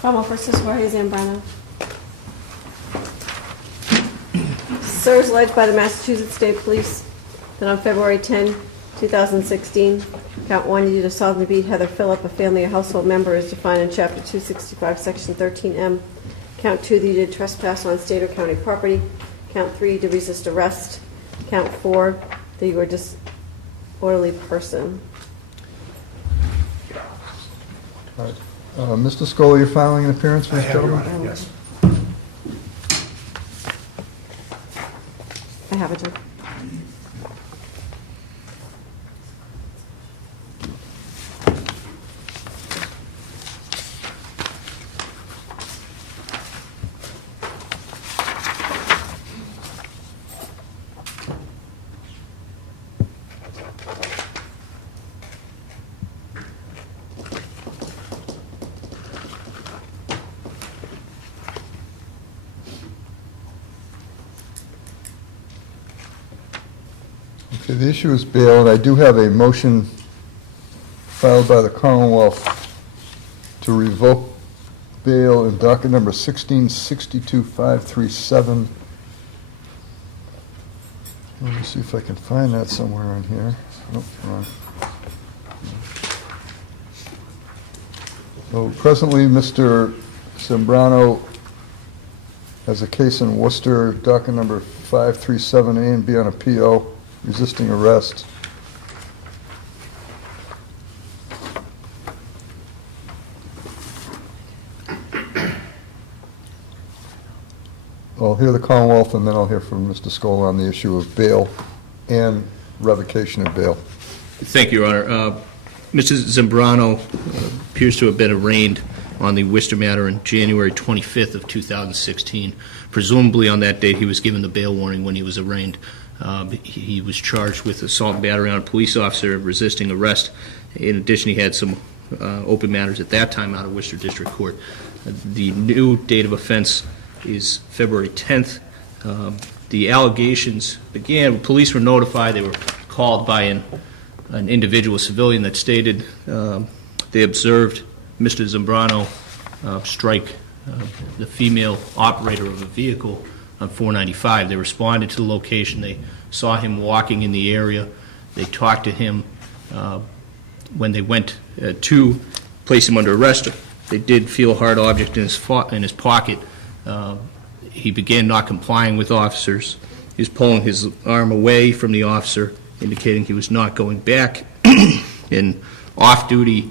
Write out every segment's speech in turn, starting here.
Cromwell versus Jorge Zambrano. Serves alleged by the Massachusetts State Police that on February 10, 2016, count 1, you did assault and beat Heather Phillip, a family or household member, as defined in Chapter 265, Section 13M. Count 2, that you did trespass on state or county property. Count 3, you did resist arrest. Count 4, that you were a disorderly person. All right. Mr. Scola, you're filing an appearance for this gentleman? Yes. I have it, Jim. Okay, the issue is bail, and I do have a motion filed by the Commonwealth to revoke bail in docket number 1662537. Let me see if I can find that somewhere in here. Oh, wrong. So presently, Mr. Zambrano has a case in Worcester, docket number 537A and B on a PO, resisting arrest. I'll hear the Commonwealth, and then I'll hear from Mr. Scola on the issue of bail and revocation of bail. Thank you, Your Honor. Mr. Zambrano appears to have been arraigned on the Worcester matter on January 25th of 2016. Presumably on that date, he was given the bail warning when he was arraigned. He was charged with assault and battery on a police officer, resisting arrest. In addition, he had some open matters at that time out of Worcester District Court. The new date of offense is February 10th. The allegations began, police were notified, they were called by an individual civilian that stated they observed Mr. Zambrano strike the female operator of a vehicle on 495. They responded to the location. They saw him walking in the area. They talked to him. When they went to place him under arrest, they did feel a hard object in his pocket. He began not complying with officers. He was pulling his arm away from the officer, indicating he was not going back. An off-duty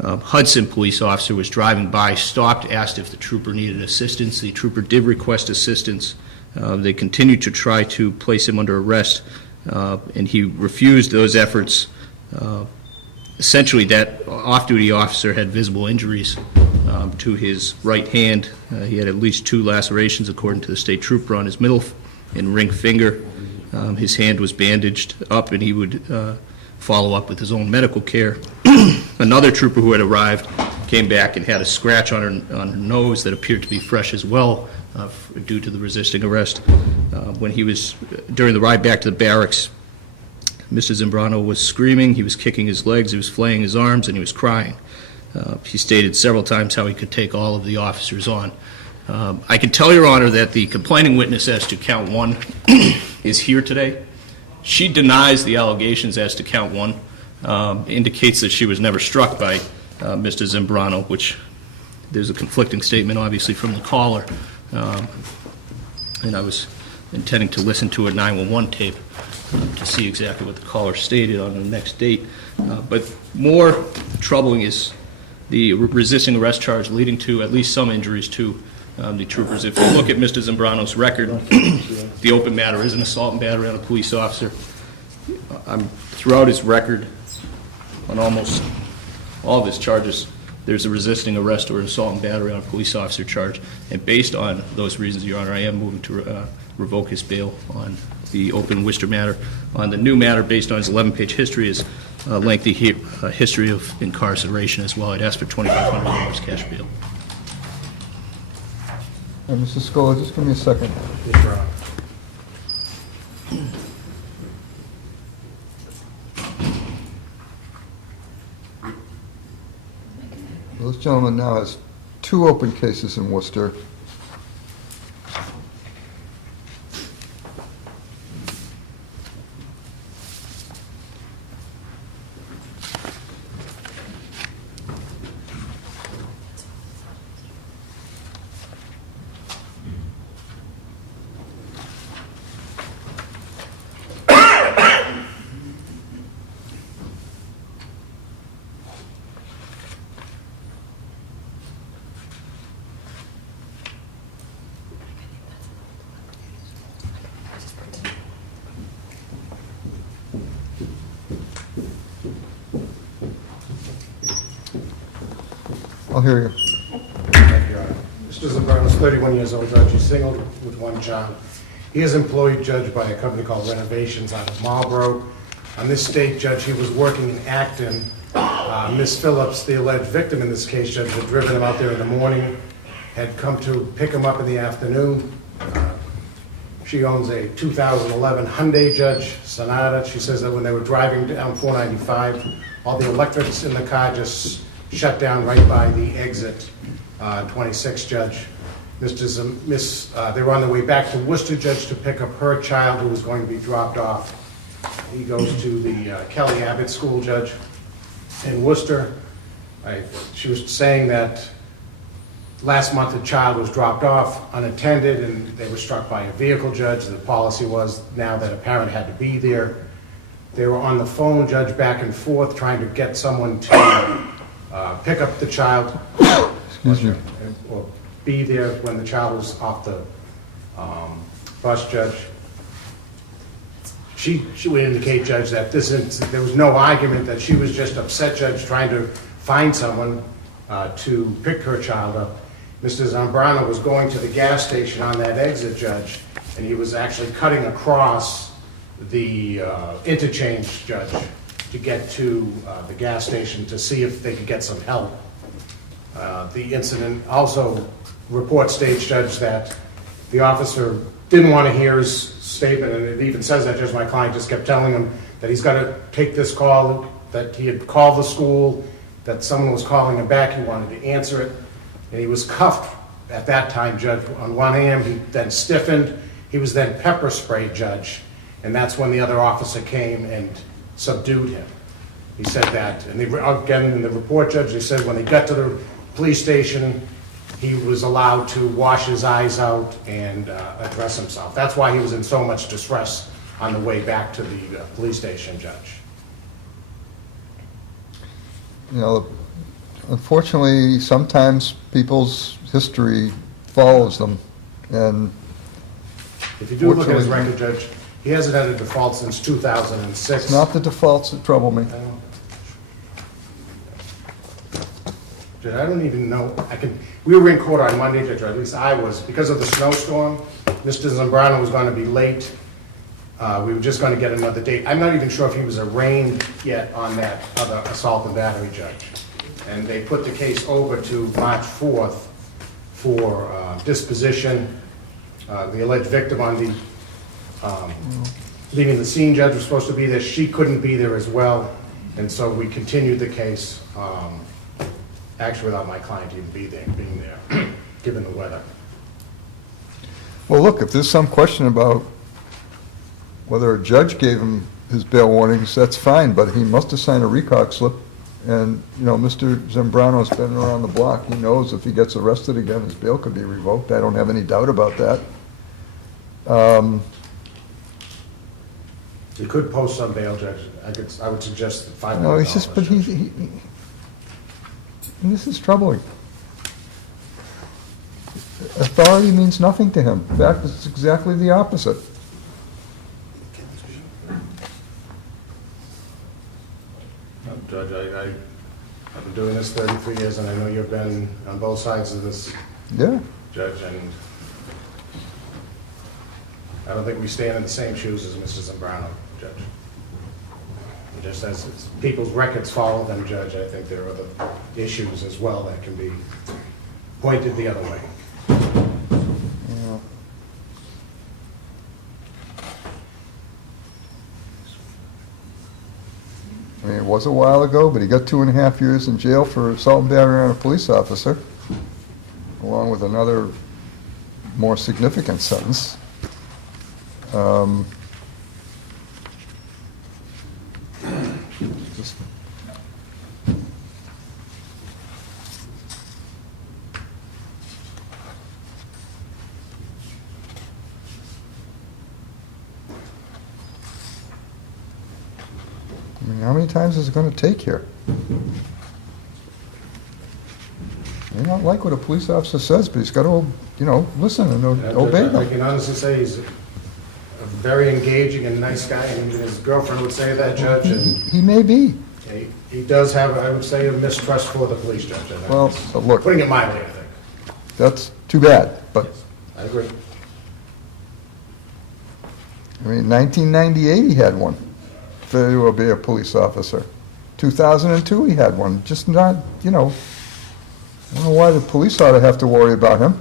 Hudson police officer was driving by, stopped, asked if the trooper needed assistance. The trooper did request assistance. They continued to try to place him under arrest, and he refused those efforts. Essentially, that off-duty officer had visible injuries to his right hand. He had at least 2 lacerations, according to the state trooper, on his middle and ring finger. His hand was bandaged up, and he would follow up with his own medical care. Another trooper who had arrived came back and had a scratch on her nose that appeared to be fresh as well due to the resisting arrest. When he was, during the ride back to the barracks, Mr. Zambrano was screaming, he was kicking his legs, he was flaying his arms, and he was crying. He stated several times how he could take all of the officers on. I can tell Your Honor that the complaining witness as to count 1 is here today. She denies the allegations as to count 1, indicates that she was never struck by Mr. Zambrano, which there's a conflicting statement, obviously, from the caller. And I was intending to listen to a 911 tape to see exactly what the caller stated on the next date. But more troubling is the resisting arrest charge leading to at least some injuries to the troopers. If you look at Mr. Zambrano's record, the open matter is an assault and battery on a police officer. Throughout his record, on almost all of his charges, there's a resisting arrest or an assault and battery on a police officer charge. And based on those reasons, Your Honor, I am moving to revoke his bail on the open Worcester matter. On the new matter, based on his 11-page history, his lengthy history of incarceration as well, I'd ask for $2,500 cash bail. Mr. Scola, just give me a second. Yes, Your Honor. This gentleman now has 2 open cases in Worcester. I'll hear you. Thank you, Your Honor. Mr. Zambrano is 31 years old, Judge. He's single with 1 child. He is employed, Judge, by a company called Renovations out of Marlboro. On this date, Judge, he was working in Acton. Miss Phillips, the alleged victim in this case, Judge, had driven him out there in the morning, had come to pick him up in the afternoon. She owns a 2011 Hyundai, Judge, Sonata. She says that when they were driving down 495, all the electrics in the car just shut down right by the exit, 26, Judge. They were on their way back to Worcester, Judge, to pick up her child who was going to be dropped off. He goes to the Kelly Abbott School, Judge, in Worcester. She was saying that last month a child was dropped off unattended and they were struck by a vehicle, Judge. The policy was now that a parent had to be there. They were on the phone, Judge, back and forth, trying to get someone to pick up the child. Excuse me. Or be there when the child was off the bus, Judge. She would indicate, Judge, that there was no argument, that she was just upset, Judge, trying to find someone to pick her child up. Mr. Zambrano was going to the gas station on that exit, Judge, and he was actually cutting across the interchange, Judge, to get to the gas station to see if they could get some help. The incident also report states, Judge, that the officer didn't want to hear his statement, and it even says that, Judge, my client just kept telling him that he's got to take this call, that he had called the school, that someone was calling him back, he wanted to answer it, and he was cuffed at that time, Judge, on one hand. He then stiffened. He was then pepper sprayed, Judge, and that's when the other officer came and subdued him. He said that, and again, in the report, Judge, they said when they got to the police station, he was allowed to wash his eyes out and address himself. That's why he was in so much distress on the way back to the police station, Judge. You know, unfortunately, sometimes people's history follows them, and If you do look at his record, Judge, he hasn't had a default since 2006. it's not the defaults that trouble me. Judge, I don't even know, we were in court on Monday, Judge, or at least I was, because of the snowstorm. Mr. Zambrano was going to be late. We were just going to get another date. I'm not even sure if he was arraigned yet on that other assault and battery, Judge. And they put the case over to March 4th for disposition. The alleged victim on the leaving the scene, Judge, was supposed to be there. She couldn't be there as well. And so we continued the case, actually without my client even being there, given the weather. Well, look, if there's some question about whether a judge gave him his bail warnings, that's fine, but he must have signed a recog slip. And, you know, Mr. Zambrano's been around the block. He knows if he gets arrested again, his bail could be revoked. I don't have any doubt about that. You could post some bail, Judge. I would suggest $500. No, he's just, but this is troubling. Authority means nothing to him. In fact, it's exactly the opposite. Judge, I've been doing this 33 years, and I know you've been on both sides of this, Yeah. Judge, and I don't think we stand in the same shoes as Mr. Zambrano, Judge. Just as people's records follow them, Judge, I think there are other issues as well that can be pointed the other way. Yeah. I mean, was a while ago, but he got 2.5 years in jail for assault and battery on a police officer, along with another more significant sentence. Just- I mean, how many times is it going to take here? May not like what a police officer says, but he's got to, listen and obey I them. can honestly say he's a very engaging and nice guy, and even his girlfriend would say that, Judge, and He may be. he does have, I would say, a mistrust for the police, Judge. I think. Well, but look, Putting it mildly, I think. that's too bad, but, I agree. I mean, 1998 he had one, failure to obey a police officer. 2002 he had one, just not, I don't know why the police ought to have to worry about him.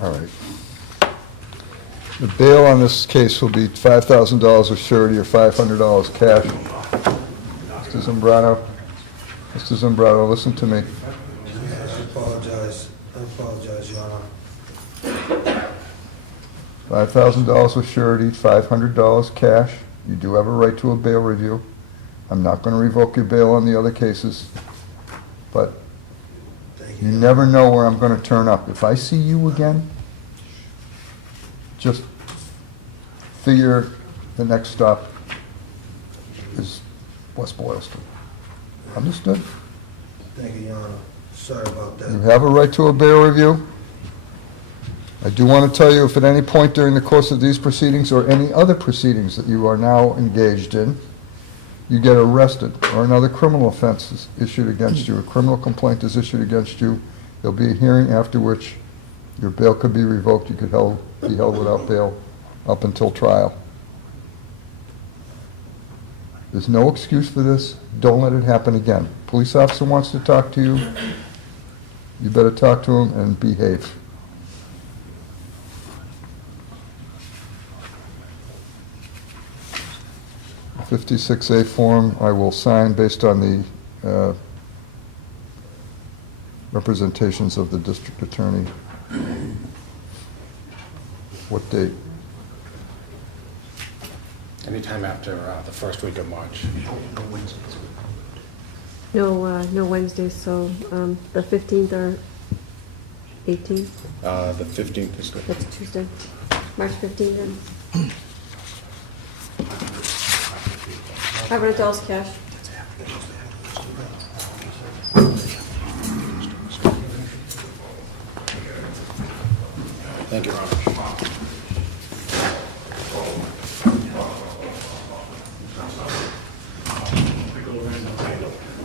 All right. The bail on this case will be $5,000 of surety or $500 cash. Mr. Zambrano, listen to me. I apologize, Your Honor. $5,000 of surety, $500 cash. You do have a right to a bail review. I'm not going to revoke your bail on the other cases, but Thank you you. never know where I'm going to turn up. If I see you again, just figure the next stop is West Boylston. Understood? Thank you, Your Honor. Sorry about You that. have a right to a bail review. I do want to tell you, if at any point during the course of these proceedings or any other proceedings that you are now engaged in, you get arrested or another criminal offense is issued against you, a criminal complaint is issued against you, there'll be a hearing after which your bail could be revoked, you could be held without bail up until trial. There's no excuse for this. Don't let it happen again. Police officer wants to talk to you, you better talk to him and behave. The 56A form I will sign based on the representations of the district attorney. What date? Anytime after the first week of March. No Wednesdays, so the 15th or 18th, The 15th is good. that's Tuesday. March 15th then. $500 cash. Thank you, Ronald.